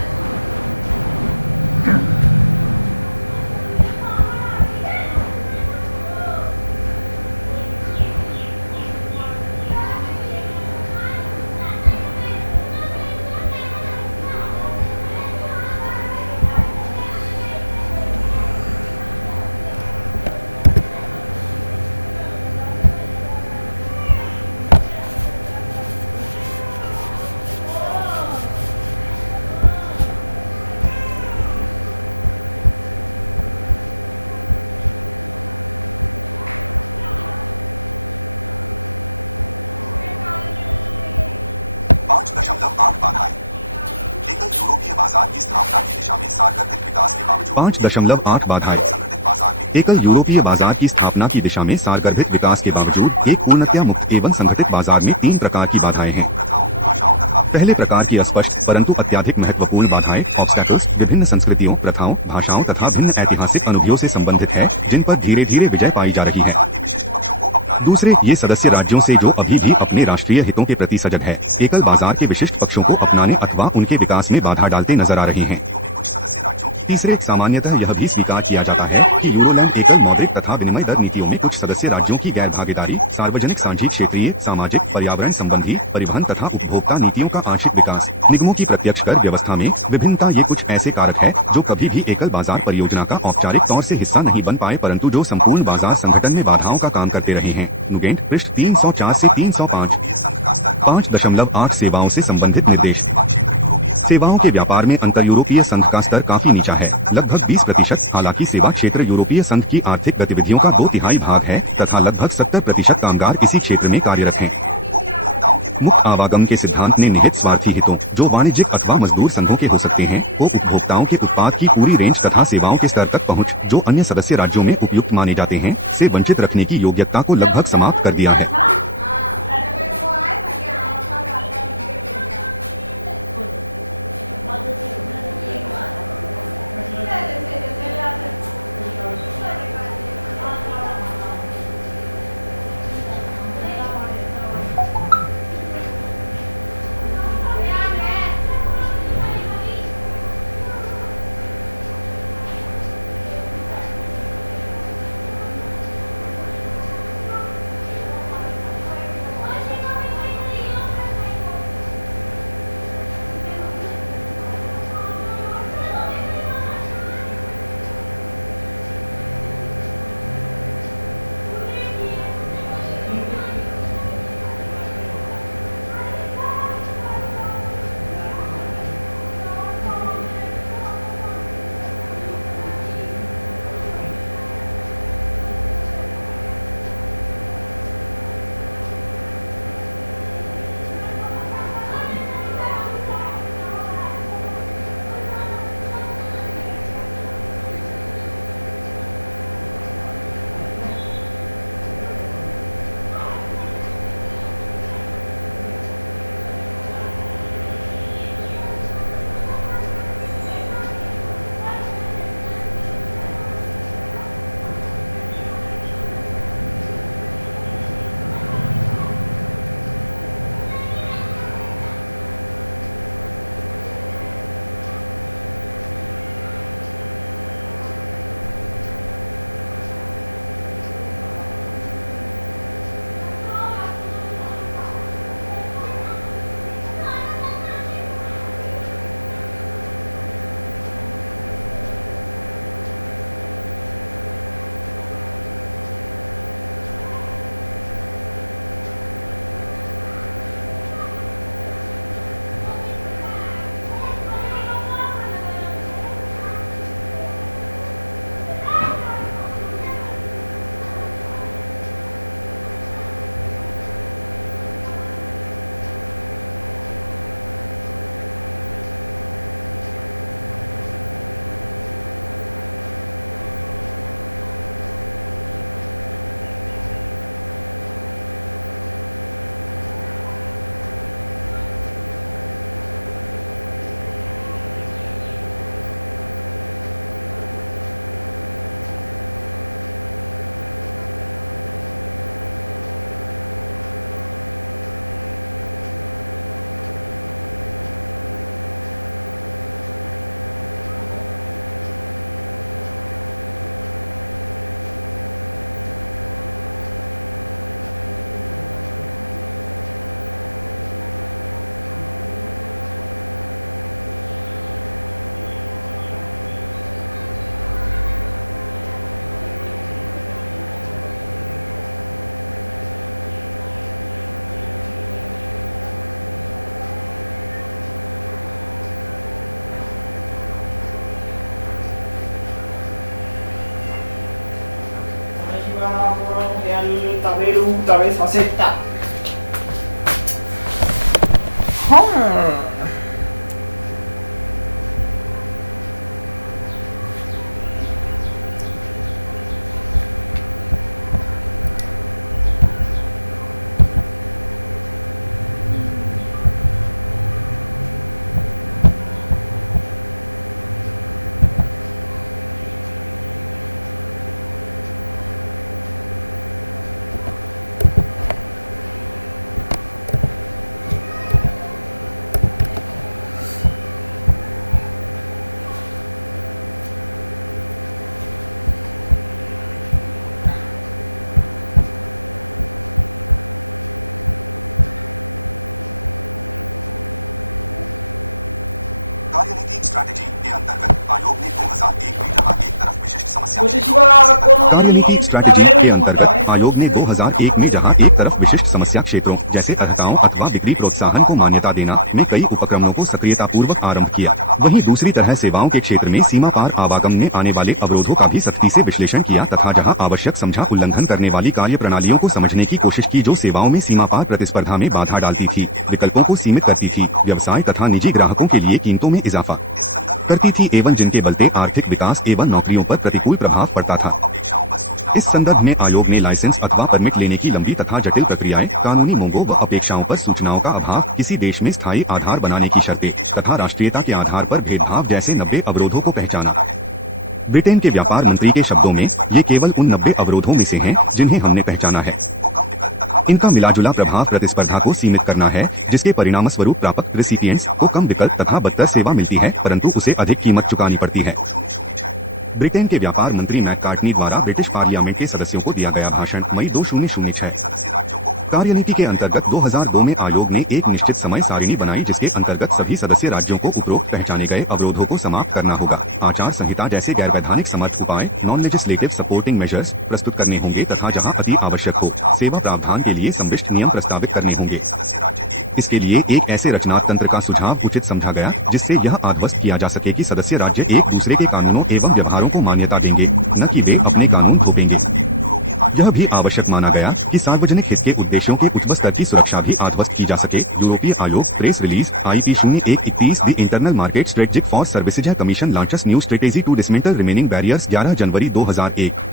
5.8 बाधाएं। एकल यूरोपीय बाजार की स्थापना की दिशा में सार्वत्रिक विकास के बावजूद 5.8 बाधाएं। संगठित बाजार में एकल यूरोपीय बाजार की स्थापना की दिशा में सार्वत्रिक विकास के बावजूद एक पूर्णतया मुक्त एवं संगठित बाजार में 3 प्रकार की बाधाएं हैं। पहले प्रकार की अस्पष्ट परंतु अत्यधिक महत्वपूर्ण बाधाएं ऑब्स्टैकल्स विभिन्न संस्कृतियों, प्रथाओं, भाषाओं तथा भिन्न ऐतिहासिक अनुभवों से संबंधित है, जिन पर धीरे धीरे विजय पाई जा रही है। दूसरे, ये सदस्य राज्यों से जो अभी भी अपने राष्ट्रीय हितों के प्रति सजग है, एकल बाजार के विशिष्ट पक्षों को अपनाने अथवा उनके विकास में बाधा डालते नजर आ रही हैं। तीसरे, सामान्यतः यह भी स्वीकार किया जाता है कि यूरोलैंड एकल मौद्रिक तथा विनिमय दर नीतियों में कुछ सदस्य राज्यों की गैर भागीदारी, सार्वजनिक, साझी, क्षेत्रीय, सामाजिक, पर्यावरण संबंधी, परिवहन तथा उपभोक्ता नीतियों का आंशिक विकास, निगमों की प्रत्यक्ष कर व्यवस्था में विभिन्नता, ये कुछ ऐसे कारक है जो कभी भी एकल बाजार परियोजना का औपचारिक तौर से हिस्सा नहीं बन पाए, परंतु जो संपूर्ण बाजार संगठन में बाधाओं का काम करते रहे हैं। नुगेंट पृष्ठ 304 से 305। 5.8 सेवाओं से संबंधित निर्देश। सेवाओं के व्यापार में अंतर यूरोपीय संघ का स्तर काफी नीचा है, लगभग 20%। हालांकि सेवा क्षेत्र यूरोपीय संघ की आर्थिक गतिविधियों का 2/3 भाग है तथा लगभग 70% कामगार इसी क्षेत्र में कार्यरत हैं। मुक्त आवागम के सिद्धांत में निहित स्वार्थी हितों, जो वाणिज्यिक अथवा मजदूर संघों के हो सकते हैं, को उपभोक्ताओं के उत्पाद की पूरी रेंज तथा सेवाओं के स्तर तक पहुंच, जो अन्य सदस्य राज्यों में उपयुक्त माने जाते हैं, से वंचित रखने की योग्यता को लगभग समाप्त कर दिया है। Tabelu, 食べさせた。हाँ कार्यनीति स्ट्रैटेजी के अंतर्गत आयोग ने 2001 में जहां एक तरफ विशिष्ट समस्या कार्यनीति स्ट्रैटेजी के अंतर्गत आयोग ने 2001 में जहां एक तरफ विशिष्ट समस्या क्षेत्रों जैसे अर्हताओं अथवा बिक्री प्रोत्साहन को मान्यता देना में कई उपक्रमों को सक्रियतापूर्वक आरंभ किया, वहीं दूसरी तरह सेवाओं के क्षेत्र में सीमा पार आवागमन ने आने वाले अवरोधों का भी सख्ती से विश्लेषण किया तथा जहां आवश्यक समझा उल्लंघन करने वाली कार्य प्रणालियों को समझने की कोशिश की जो सेवाओं में सीमा पार प्रतिस्पर्धा में बाधा डालती थी, विकल्पों को सीमित करती थी, व्यवसाय तथा निजी ग्राहकों के लिए कीमतों में इजाफा करती थी एवं जिनके बलते आर्थिक विकास एवं नौकरियों पर प्रतिकूल प्रभाव पड़ता था। इस संदर्भ में आयोग ने लाइसेंस अथवा परमिट लेने की लंबी तथा जटिल प्रक्रियाएं, कानूनी मोंगों व अपेक्षाओं पर सूचनाओं का अभाव, किसी देश में स्थायी आधार बनाने की शर्तें तथा राष्ट्रीयता के आधार पर भेदभाव जैसे 90 अवरोधों को पहचाना है। ब्रिटेन के व्यापार मंत्री के शब्दों में ये केवल उन 90 अवरोधों में से हैं जिन्हें हमने पहचाना है। इनका मिलाजुला प्रभाव प्रतिस्पर्धा को सीमित करना है, जिसके परिणाम स्वरूप प्रापक रेसिपिएंट्स को कम विकल्प तथा बदतर सेवा मिलती है परंतु उसे अधिक कीमत चुकानी पड़ती है। ब्रिटेन के व्यापार मंत्री मैट कार्टनी द्वारा ब्रिटिश पार्लियामेंट के सदस्यों को दिया गया भाषण मई 2006। कार्यनीति के अंतर्गत 2002 में आयोग ने एक निश्चित समय सारिणी बनाई जिसके अंतर्गत सभी सदस्य राज्यों को उपरोक्त पहचाने गए अवरोधों को समाप्त करना होगा। आचार संहिता जैसे गैर वैधानिक समर्थ उपाय नॉन लेजिस्लेटिव सपोर्टिंग मेजर्स प्रस्तुत करने होंगे तथा जहाँ अति आवश्यक हो सेवा प्रावधान के लिए संविष्ट नियम प्रस्तावित करने होंगे। इसके लिए एक ऐसे रचनात्मक तंत्र का सुझाव उचित समझा गया जिससे यह आश्वस्त किया जा सके कि सदस्य राज्य एक दूसरे के कानूनों एवं व्यवहारों को मान्यता देंगे न कि वे अपने कानून थोपेंगे। यह भी आवश्यक माना गया कि सार्वजनिक हित के उद्देश्यों के उच्च स्तर की सुरक्षा भी आश्वस्त की जा सके। यूरोपीय आयोग press release IP0131 the internal market strategic for services commission launches new strategy to dismantle remaining barriers 11 January 2001।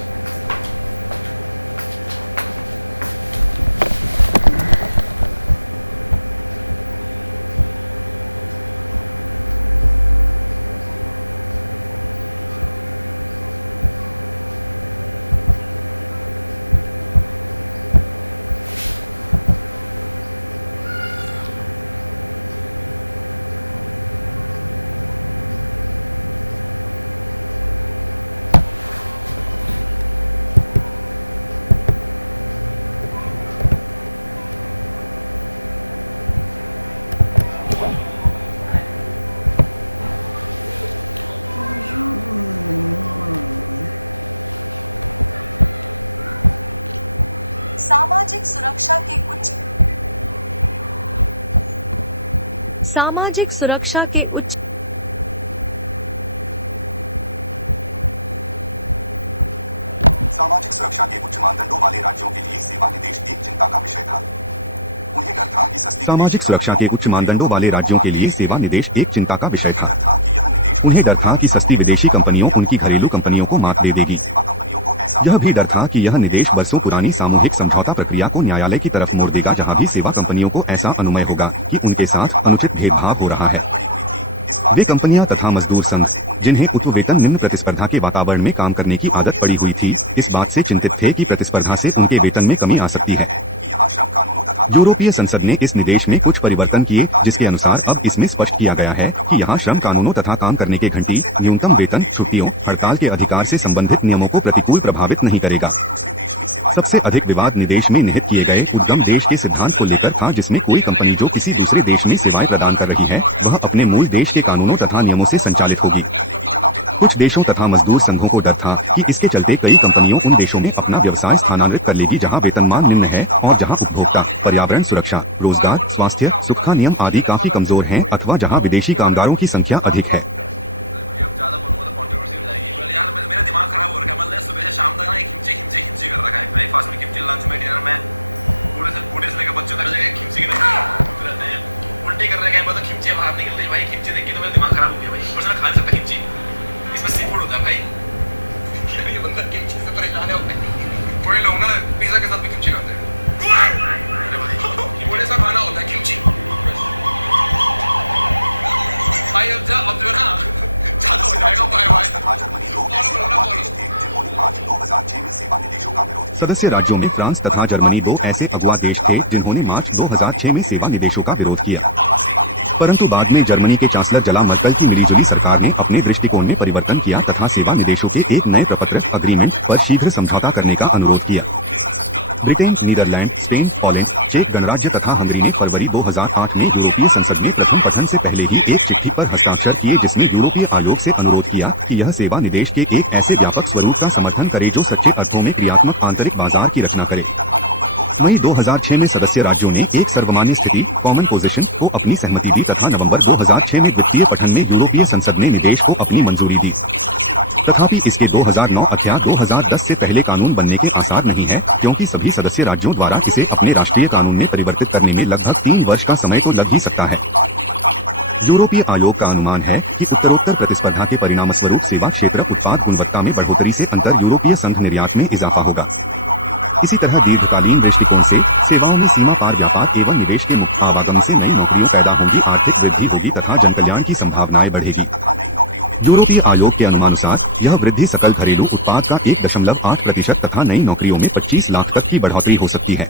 सामाजिक सुरक्षा के उच्च सामाजिक सुरक्षा के उच्च सामाजिक सुरक्षा के उच्च मानदंडों वाले राज्यों के लिए सेवा निदेश एक चिंता का विषय था। उन्हें डर था कि सामाजिक सुरक्षा के उच्च मानदंडों वाले राज्यों के लिए सेवा निदेश एक चिंता का विषय था। उन्हें डर था कि सस्ती विदेशी कंपनियों उनकी घरेलू कंपनियों को मात दे देगी। यह भी डर था कि यह निदेश बरसों पुरानी सामूहिक समझौता प्रक्रिया को न्यायालय की तरफ मोड़ देगा जहां भी सेवा कंपनियों को ऐसा अनुमय होगा कि उनके साथ अनुचित भेदभाव हो रहा है। वे कंपनियां तथा मजदूर संघ जिन्हें उच्च वेतन निम्न प्रतिस्पर्धा के वातावरण में काम करने की आदत पड़ी हुई थी, इस बात से चिंतित थे कि प्रतिस्पर्धा से उनके वेतन में कमी आ सकती है। यूरोपीय संसद ने इस निर्देश में कुछ परिवर्तन किए जिसके अनुसार अब इसमें स्पष्ट किया गया है कि यहाँ श्रम कानूनों तथा काम करने के घंटी, न्यूनतम वेतन, छुट्टियों, हड़ताल के अधिकार से संबंधित नियमों को प्रतिकूल प्रभावित नहीं करेगा। सबसे अधिक विवाद निर्देश में निहित किए गए उद्गम देश के सिद्धांत को लेकर था जिसमें कोई कंपनी जो किसी दूसरे देश में सेवाएं प्रदान कर रही है वह अपने मूल देश के कानूनों तथा नियमों से संचालित होगी। कुछ देशों तथा मजदूर संघों को डर था कि इसके चलते कई कंपनियों उन देशों में अपना व्यवसाय स्थानांतरित कर लेगी जहां वेतनमान निम्न है और जहां उपभोक्ता, पर्यावरण सुरक्षा, रोजगार, स्वास्थ्य, सुरक्षा नियम आदि काफी कमजोर हैं अथवा जहां विदेशी कामगारों की संख्या अधिक है। मेरा दिमाग खराब हो रखा है। मतलब सुबह से शाम तक ना एक खिमची कर रखा है। ब्रेकफास्ट में खिमची, लंच में, डिनर में, बूढ़े से लेकर बच्चों तक खिमची रहते हैं, उल्टे छुट्टी करने गए मतलब खिमचियाँ बाहर निकल रही भाई, खिमची देख के तो मेरा दिमाग खराब हो गया भाई, पर्सनल खा नहीं सकता खिमची, इसमें सी फूड होता है भाई। ये बंदा खिमची से परेशान है होते हैं, कोई लोग ना पिज्जा के साथ भी खिमची खाते हैं। अरे भाई वो ऐसा खाना होता है खिमची भाई। अब जो ना ज्यादा हो जाएगा भाई भाई। तथा जर्मनी दो ऐसे अगवा देश थे जिन्होंने मार्च 2006 में सेवा निदेशों का विरोध किया। सदस्य राज्यों में फ्रांस तथा जर्मनी दो ऐसे अगवा देश थे जिन्होंने मार्च 2006 में सेवा निदेशों का विरोध किया, परंतु बाद में जर्मनी के चांसलर जला मर्कल की मिलीजुली सरकार ने अपने दृष्टिकोण में परिवर्तन किया तथा सेवा निदेशों से एक नए प्रपत्र अग्रीमेंट पर शीघ्र समझौता करने का अनुरोध किया। ब्रिटेन, नीदरलैंड, स्पेन, पोलैंड, चेक गणराज्य तथा हंगरी ने फरवरी 2008 में यूरोपीय संसद में प्रथम पठन से पहले ही एक चिट्ठी पर हस्ताक्षर किए जिसमें यूरोपीय आयोग से अनुरोध किया कि यह सेवा निवेश के एक ऐसे व्यापक स्वरूप का समर्थन करे जो सच्चे अर्थों में क्रियात्मक आंतरिक बाजार की रचना करे। मई 2006 में सदस्य राज्यों ने एक सर्वमान्य स्थिति कॉमन पोजीशन को अपनी सहमति दी तथा नवंबर 2006 में द्वितीय पठन में यूरोपीय संसद ने निवेश को अपनी मंजूरी दी। तथापि इसके 2009 अथवा 2010 से पहले कानून बनने के आसार नहीं है, क्योंकि सभी सदस्य राज्यों द्वारा इसे अपने राष्ट्रीय कानून में परिवर्तित करने में लगभग 3 वर्ष का समय तो लग भी सकता है। यूरोपीय आयोग का अनुमान है कि उत्तरोत्तर प्रतिस्पर्धा के परिणामस्वरूप सेवा क्षेत्र उत्पाद गुणवत्ता में बढ़ोतरी से अंतर यूरोपीय संघ निर्यात में इजाफा होगा। इसी तरह दीर्घकालीन दृष्टिकोण से सेवाओं में सीमा पार व्यापार एवं निवेश के मुक्त आवागमन से नई नौकरियों पैदा होंगी, आर्थिक वृद्धि होगी तथा जनकल्याण की संभावनाएं बढ़ेगी। यूरोपीय आयोग के अनुमानुसार यह वृद्धि सकल घरेलू उत्पाद का 1.8% तथा नई नौकरियों में 25 लाख तक की बढ़ोतरी हो सकती है।